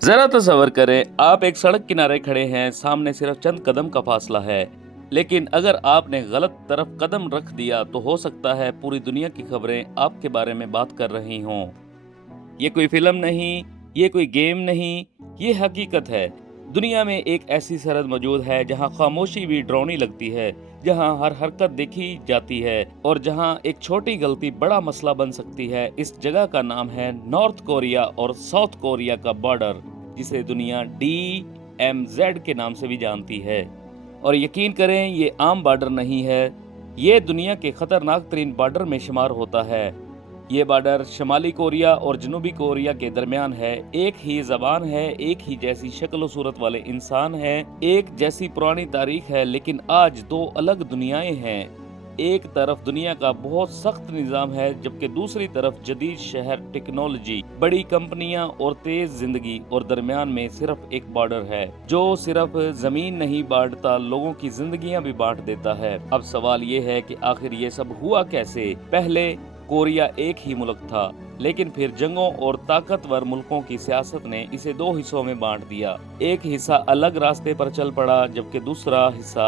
जरा तसव्वुर करें, आप एक सड़क किनारे खड़े हैं, सामने सिर्फ चंद कदम का फासला है, लेकिन अगर आपने गलत तरफ कदम रख दिया तो हो सकता है पूरी दुनिया की खबरें आपके बारे में बात कर रही हों। ये कोई फिल्म नहीं, ये कोई गेम नहीं, ये हकीकत है। दुनिया में एक ऐसी सरहद मौजूद है जहां खामोशी भी डरावनी लगती है, जहां हर हरकत देखी जाती है और जहां एक छोटी गलती बड़ा मसला बन सकती है। इस जगह का नाम है नॉर्थ कोरिया और साउथ कोरिया का बॉर्डर, जिसे दुनिया DMZ के नाम से भी जानती है। और यकीन करें, ये आम बॉर्डर नहीं है, ये दुनिया के खतरनाक तरीन बॉर्डर में शुमार होता है। ये बॉर्डर शुमाली कोरिया और जनूबी कोरिया के दरमियान है। एक ही जबान है, एक ही जैसी शक्ल सूरत वाले इंसान हैं, एक जैसी पुरानी तारीख है, लेकिन आज दो अलग दुनियाएं हैं। एक तरफ दुनिया का बहुत सख्त निजाम है, जबकि दूसरी तरफ जदीद शहर, टेक्नोलॉजी, बड़ी कंपनियां और तेज जिंदगी, और दरमियान में सिर्फ एक बॉर्डर है जो सिर्फ जमीन नहीं बांटता, लोगों की जिंदगियां भी बांट देता है। अब सवाल ये है कि आखिर ये सब हुआ कैसे? पहले कोरिया एक ही मुल्क था, लेकिन फिर जंगों और ताकतवर मुल्कों की सियासत ने इसे दो हिस्सों में बांट दिया। एक हिस्सा अलग रास्ते पर चल पड़ा, जबकि दूसरा हिस्सा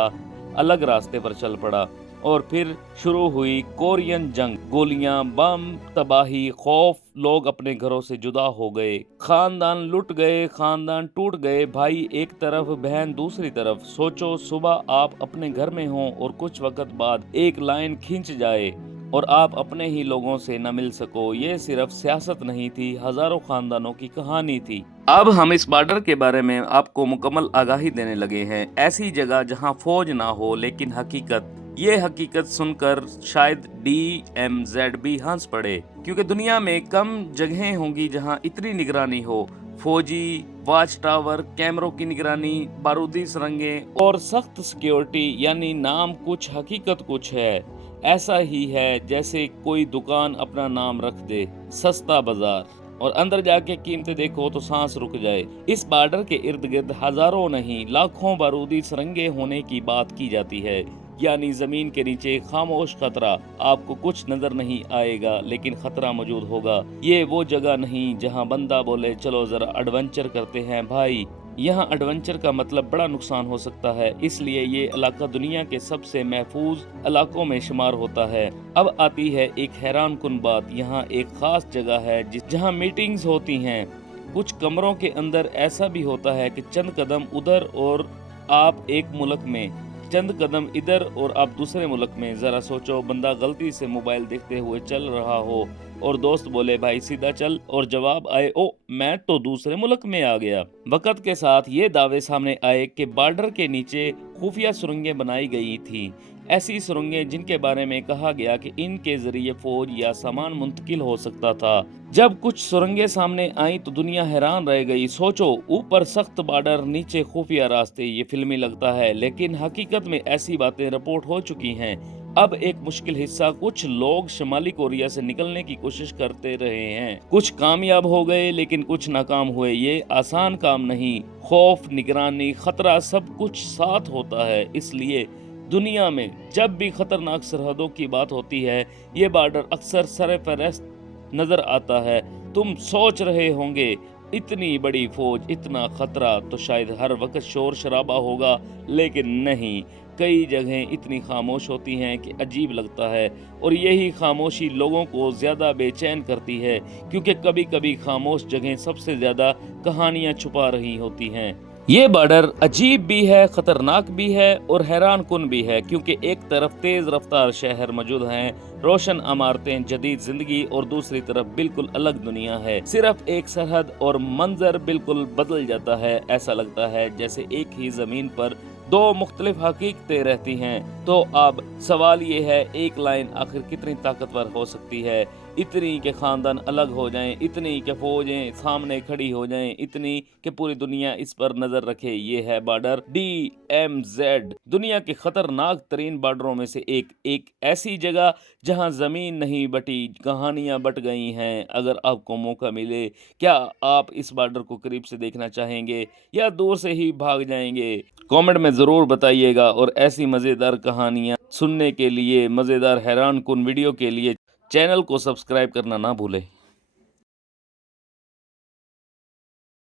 अलग रास्ते पर चल पड़ा। और फिर शुरू हुई कोरियन जंग। गोलियां, बम, तबाही, खौफ, लोग अपने घरों से जुदा हो गए, खानदान लुट गए, खानदान टूट गए, भाई एक तरफ, बहन दूसरी तरफ। सोचो, सुबह आप अपने घर में हों और कुछ वक्त बाद एक लाइन खींच जाए और आप अपने ही लोगों से न मिल सको। ये सिर्फ सियासत नहीं थी, हजारों खानदानों की कहानी थी। अब हम इस बॉर्डर के बारे में आपको मुकम्मल आगाही देने लगे हैं। ऐसी जगह जहां फौज ना हो, लेकिन हकीकत। ये हकीकत सुनकर शायद DMZ भी हंस पड़े, क्योंकि दुनिया में कम जगहें होंगी जहां इतनी निगरानी हो। फौजी, वाच टावर, कैमरों की निगरानी, बारूदी सुरंगें और सख्त सिक्योरिटी। यानी नाम कुछ, हकीकत कुछ है। ऐसा ही है जैसे कोई दुकान अपना नाम रख दे, सस्ता बाजार, और अंदर जाके कीमतें देखो तो सांस रुक जाए। इस बॉर्डर के इर्द गिर्द हजारों नहीं, लाखों बारूदी सुरंगें होने की बात की जाती है। यानी जमीन के नीचे खामोश खतरा। आपको कुछ नजर नहीं आएगा, लेकिन खतरा मौजूद होगा। ये वो जगह नहीं जहां बंदा बोले चलो जरा एडवेंचर करते हैं भाई। यहाँ एडवेंचर का मतलब बड़ा नुकसान हो सकता है, इसलिए ये इलाका दुनिया के सबसे महफूज इलाकों में शुमार होता है। अब आती है एक हैरान कुन बात। यहाँ एक खास जगह है जहाँ मीटिंग्स होती हैं। कुछ कमरों के अंदर ऐसा भी होता है कि चंद कदम उधर और आप एक मुल्क में, चंद कदम इधर और आप दूसरे मुल्क में। जरा सोचो, बंदा गलती से मोबाइल देखते हुए चल रहा हो और दोस्त बोले भाई सीधा चल, और जवाब आए ओ मैं तो दूसरे मुल्क में आ गया। वक्त के साथ ये दावे सामने आए कि बॉर्डर के नीचे खुफिया सुरंगें बनाई गई थी। ऐसी सुरंगें जिनके बारे में कहा गया कि इनके जरिए फौज या सामान मुंतकिल हो सकता था। जब कुछ सुरंगें सामने आई तो दुनिया हैरान रह गई। सोचो, ऊपर सख्त बॉर्डर, नीचे खुफिया रास्ते। ये फिल्मी लगता है, लेकिन हकीकत में ऐसी बातें रिपोर्ट हो चुकी हैं। अब एक मुश्किल हिस्सा, कुछ लोग शुमाली कोरिया से निकलने की कोशिश करते रहे हैं। कुछ कामयाब हो गए, लेकिन कुछ नाकाम हुए। ये आसान काम नहीं। खौफ, निगरानी, खतरा, सब कुछ साथ होता है। इसलिए दुनिया में जब भी खतरनाक सरहदों की बात होती है, ये बॉर्डर अक्सर सरफहरिस्त नजर आता है। तुम सोच रहे होंगे, इतनी बड़ी फौज, इतना खतरा, तो शायद हर वक्त शोर शराबा होगा, लेकिन नहीं। कई जगहें इतनी खामोश होती हैं कि अजीब लगता है, और यही खामोशी लोगों को ज्यादा बेचैन करती है, क्योंकि कभी कभी खामोश जगहें सबसे ज्यादा कहानियां छुपा रही होती हैं। ये बॉर्डर अजीब भी है, खतरनाक भी है और हैरान कुन भी है, क्योंकि एक तरफ तेज रफ्तार शहर मौजूद हैं, रोशन इमारतें, जदीद जिंदगी, और दूसरी तरफ बिल्कुल अलग दुनिया है। सिर्फ एक सरहद और मंजर बिल्कुल बदल जाता है। ऐसा लगता है जैसे एक ही जमीन पर दो मुख्तलिफ हकीकतें रहती हैं। तो अब सवाल ये है, एक लाइन आखिर कितनी ताकतवर हो सकती है? इतनी के खानदान अलग हो जाएं, इतनी के फौजें सामने खड़ी हो जाएं, इतनी कि पूरी दुनिया इस पर नजर रखे। ये है बॉर्डर DMZ, दुनिया के खतरनाक तरीन बॉर्डरों में से एक ऐसी जगह जहां जमीन नहीं बटी, कहानियां बट गई हैं। अगर आपको मौका मिले, क्या आप इस बॉर्डर को करीब से देखना चाहेंगे या दूर से ही भाग जाएंगे? कमेंट में जरूर बताइएगा। और ऐसी मजेदार कहानियां सुनने के लिए, मजेदार हैरान कुन वीडियो के लिए चैनल को सब्सक्राइब करना ना भूलें।